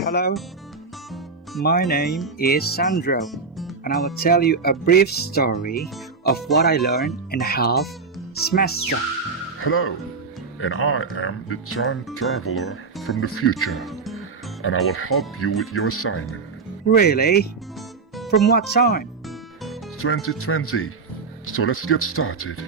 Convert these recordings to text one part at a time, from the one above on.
Hello, my name is Sandro, and I will tell you a brief story of what I learned in half semester. Hello, and I am the time traveler from the future, and I will help you with your assignment. Really? From what time? 2020. So let's get started.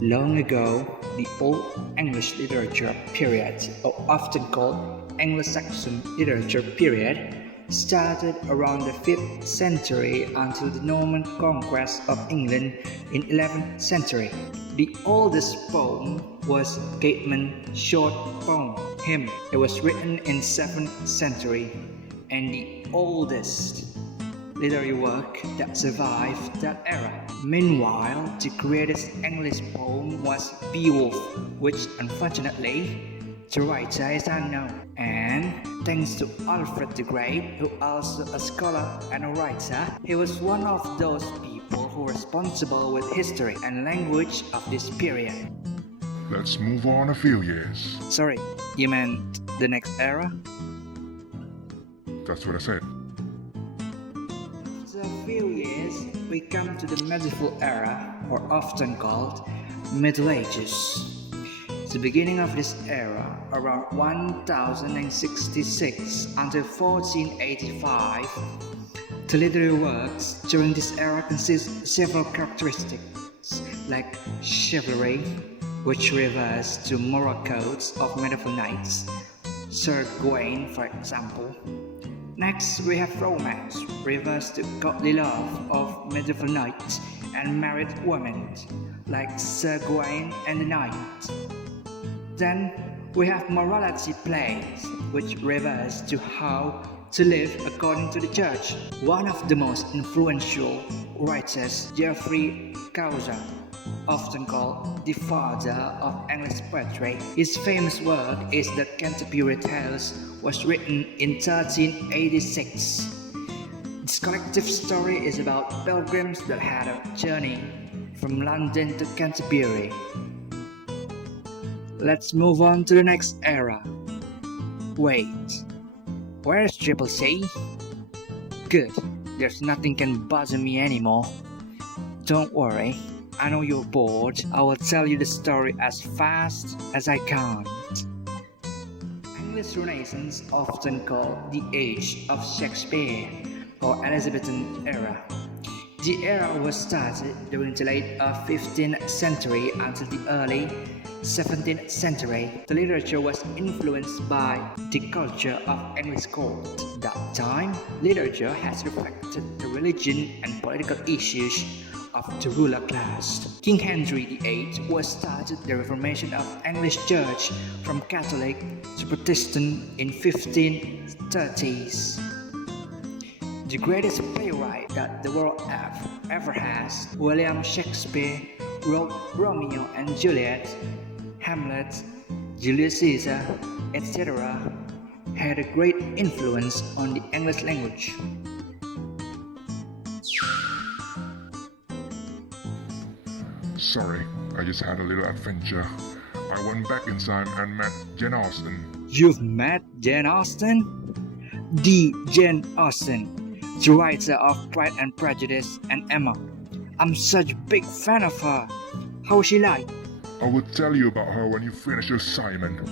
Long ago, the Old English Literature period, or often called Anglo-Saxon Literature period, started around the 5th century until the Norman conquest of England in 11th century. The oldest poem was Caedmon's short poem, Hymn. It was written in 7th century, and the oldest literary work that survived that era. Meanwhile, the greatest English poem was Beowulf, which unfortunately the writer is unknown. And thanks to Alfred the Great, who also a scholar and a writer, he was one of those people who were responsible with history and language of this period. Let's move on a few years. Sorry, you meant the next era? That's what I said. After a few years, we come to the medieval era, or often called Middle Ages. The beginning of this era, around 1066 until 1485, the literary works during this era consist of several characteristics, like chivalry, which refers to moral codes of medieval knights, Sir Gawain, for example. Next, we have romance, refers to godly love of medieval knights and married women, like Sir Gawain and the Knight. Then, we have morality plays, which refers to how to live according to the church. One of the most influential writers, Geoffrey Chaucer, often called the father of English poetry. His famous work is The Canterbury Tales, was written in 1386. This collective story is about pilgrims that had a journey from London to Canterbury. Let's move on to the next era. Wait, where's Triple C? Good, there's nothing can bother me anymore. Don't worry, I know you're bored. I will tell you the story as fast as I can. English Renaissance, often called the Age of Shakespeare or Elizabethan Era. The era was started during the late 15th century until the early 17th century. The literature was influenced by the culture of English court. At that time, literature has reflected the religion and political issues of the ruler class. King Henry VIII was started the reformation of English Church from Catholic to Protestant in 1530s. The greatest playwright that the world ever has, William Shakespeare, wrote Romeo and Juliet, Hamlet, Julius Caesar, etc., had a great influence on the English language. Sorry, I just had a little adventure. I went back in time and met Jane Austen. You've met Jane Austen? The Jane Austen, the writer of Pride and Prejudice and Emma. I'm such a big fan of her. How is she like? I will tell you about her when you finish your assignment.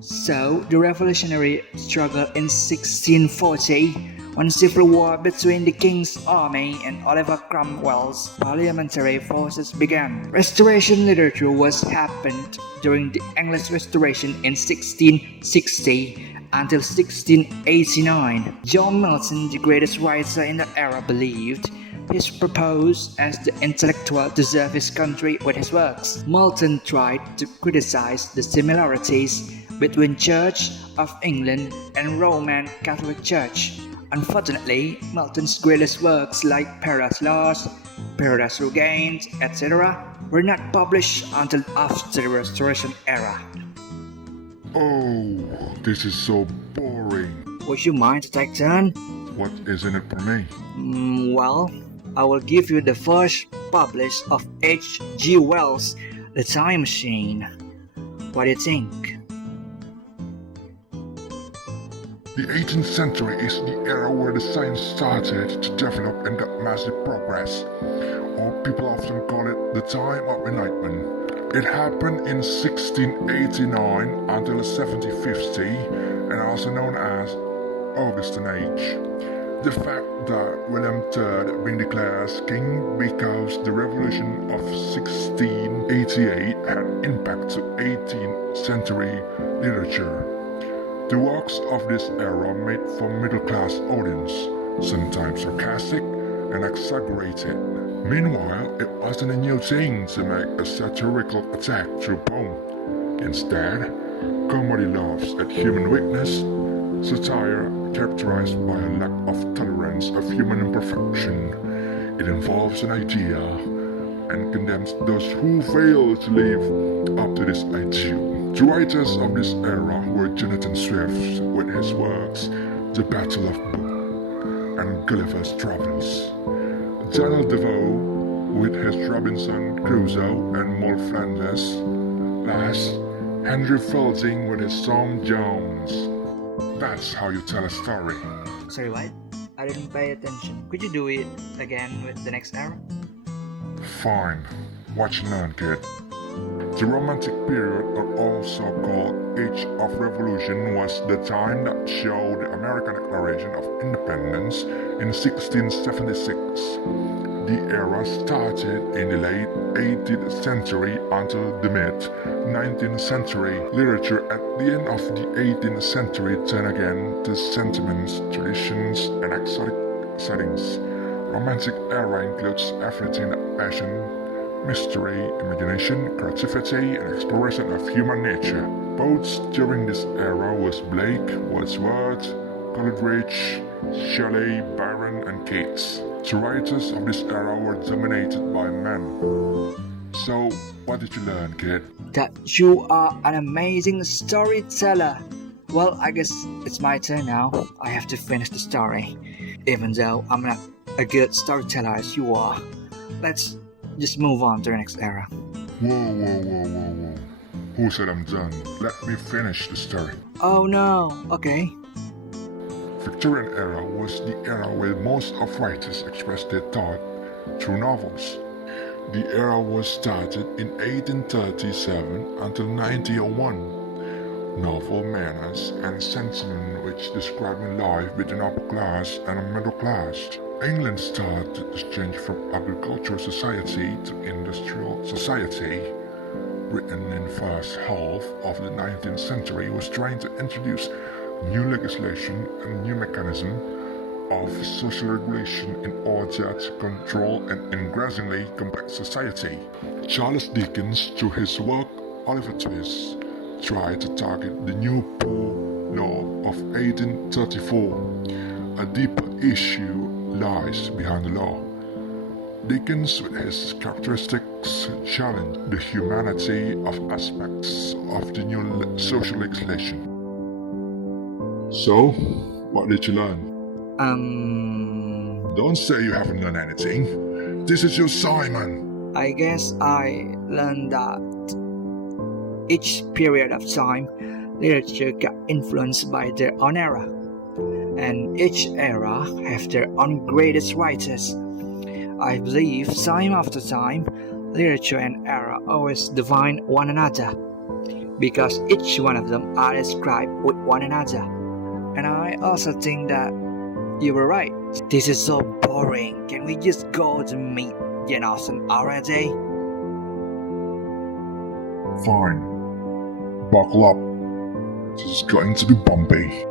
So, the revolutionary struggle in 1640, when civil war between the King's army and Oliver Cromwell's parliamentary forces began. Restoration literature was happened during the English Restoration in 1660 until 1689. John Milton, the greatest writer in the era, believed his purpose as the intellectual to serve his country with his works. Milton tried to criticize the similarities between Church of England and Roman Catholic Church. Unfortunately, Milton's greatest works like Paradise Lost, Paradise Regained, etc. were not published until after the Restoration era. Oh, this is so boring. Would you mind to take turn? What is in it for me? Well, I will give you the first published of H.G. Wells' The Time Machine. What do you think? The 18th century is the era where the science started to develop and got massive progress, or people often call it the time of enlightenment. It happened in 1689 until 1750 and also known as Augustan Age. The fact that William III being declared as king because the revolution of 1688 had impact to 18th century literature. The works of this era made for middle-class audience, sometimes sarcastic and exaggerated. Meanwhile, it wasn't a new thing to make a satirical attack through poem. Instead, comedy laughs at human weakness, satire characterized by a lack of tolerance of human imperfection. It involves an idea and condemns those who fail to live up to this ideal. The writers of this era were Jonathan Swift with his works The Battle of Book and Gulliver's Travels, Daniel Defoe with his Robinson Crusoe and Moll Flanders, last Henry Fielding with his Tom Jones. That's how you tell a story. Sorry, what? I didn't pay attention. Could you do it again with the next era? Fine. Watch and learn, kid. The Romantic period, or also called Age of Revolution, was the time that showed the American Declaration of Independence in 1676. The era started in the late 18th century until the mid-19th century. Literature at the end of the 18th century turned again to sentiments, traditions, and exotic settings. Romantic era includes everything that passion, mystery, imagination, creativity, and exploration of human nature. Poets during this era was Blake, Wordsworth, Coleridge, Shelley, Byron, and Keats. The writers of this era were dominated by men. So, what did you learn, kid? That you are an amazing storyteller. Well, I guess it's my turn now. I have to finish the story. Even though I'm not a good storyteller as you are. Let's just move on to the next era. Whoa. Who said I'm done? Let me finish the story. Oh no, okay. Victorian era was the era where most of writers expressed their thought through novels. The era was started in 1837 until 1901. Novel manners and sentiment which describing life between upper class and a middle class. England started to change from agricultural society to industrial society. Britain in the first half of the 19th century was trying to introduce new legislation and new mechanism of social regulation in order to control an increasingly complex society. Charles Dickens, through his work Oliver Twist, tried to target the New Poor Law of 1834. A deeper issue lies behind the law. Dickens, with his characteristics, challenged the humanity of aspects of the new social legislation. So, what did you learn? Don't say you haven't learned anything. This is your Simon. I guess I learned that each period of time, literature got influenced by their own era, and each era have their own greatest writers. I believe time after time, literature and era always define one another, because each one of them are described with one another. And I also think that you were right. This is so boring. Can we just go to meet Jane Austen already? Fine. Buckle up. This is going to be bumpy.